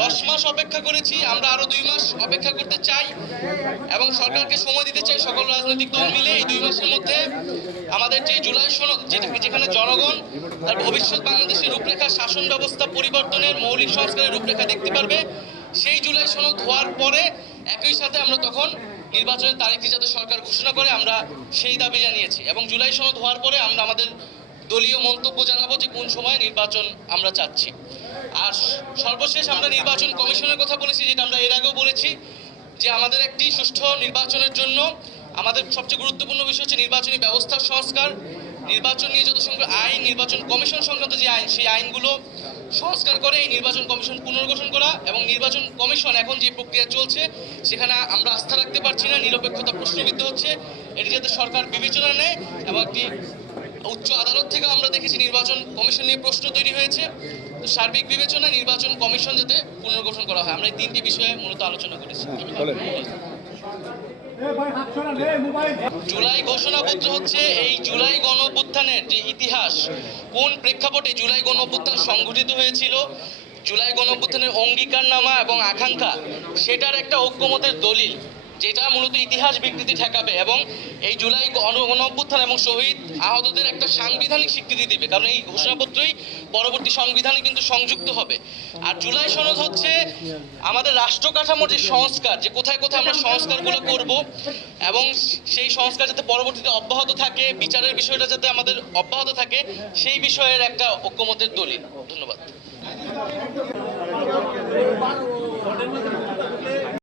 দশ মাস অপেক্ষা করেছি, আমরা আরও দুই মাস অপেক্ষা করতে চাই এবং সরকারকে সময় দিতে চাই সকল রাজনৈতিক দল মিলে এই দুই মাসের মধ্যে আমাদের যে জুলাই সনদ, যেটা যেখানে জনগণ তার ভবিষ্যৎ বাংলাদেশের রূপরেখা শাসন ব্যবস্থা পরিবর্তনের মৌলিক সংস্কারের রূপরেখা দেখতে পারবে, সেই জুলাই সনদ হওয়ার পরে একই সাথে আমরা তখন নির্বাচনের তারিখটি যাতে সরকার ঘোষণা করে, আমরা সেই দাবি জানিয়েছি এবং জুলাই সনদ হওয়ার পরে আমরা আমাদের দলীয় মন্তব্য জানাব যে কোন সময় নির্বাচন আমরা চাচ্ছি। আর সর্বশেষ আমরা নির্বাচন কমিশনের কথা বলেছি, যেটা আমরা এর আগেও বলেছি, যে আমাদের একটি সুষ্ঠু নির্বাচনের জন্য আমাদের সবচেয়ে গুরুত্বপূর্ণ বিষয় হচ্ছে নির্বাচনী ব্যবস্থার সংস্কার, নির্বাচন নিয়ে যত সংখ্যক আইন, নির্বাচন কমিশন সংক্রান্ত যে আইন, সেই আইনগুলো সংস্কার করে এই নির্বাচন কমিশন পুনর্গঠন করা এবং নির্বাচন কমিশন এখন যে প্রক্রিয়া চলছে, সেখানে আমরা আস্থা রাখতে পারছি না, নিরপেক্ষতা প্রশ্নবিদ্ধ হচ্ছে, এটি যাতে সরকার বিবেচনা নেয় এবং একটি উচ্চ আদালত থেকে আমরা দেখেছি নির্বাচন কমিশন নিয়ে প্রশ্ন তৈরি হয়েছে। তো সার্বিক বিবেচনায় নির্বাচন কমিশন যাতে পুনর্গঠন করা হয়। আমরা এই তিনটি বিষয়ে মূলত আলোচনা করেছি। জুলাই ঘোষণাপত্র হচ্ছে এই জুলাই গণ অভ্যুত্থানের যে ইতিহাস কোন প্রেক্ষাপটে জুলাই গণ অভ্যুত্থান সংঘটিত হয়েছিল জুলাই গণ অভ্যুত্থানের অঙ্গীকারনামা এবং আকাঙ্ক্ষা সেটার একটা ঐক্যমতের দলিল। যেটা মূলত ইতিহাস বিকৃতি ঠেকাবে এবং এই জুলাই গণ গণ অভ্যুত্থান এবং শহীদ আহতদের একটা সাংবিধানিক স্বীকৃতি দিবে। কারণ এই ঘোষণাপত্রই পরবর্তী সংবিধানে কিন্তু সংযুক্ত হবে। আর জুলাই সনদ হচ্ছে আমাদের রাষ্ট্র কাঠামোর যে সংস্কার, যে কোথায় কোথায় আমরা সংস্কারগুলো করব এবং সেই সংস্কার যাতে পরবর্তীতে অব্যাহত থাকে, বিচারের বিষয়টা যাতে আমাদের অব্যাহত থাকে, সেই বিষয়ের একটা ঐক্যমতের দলিল। ধন্যবাদ।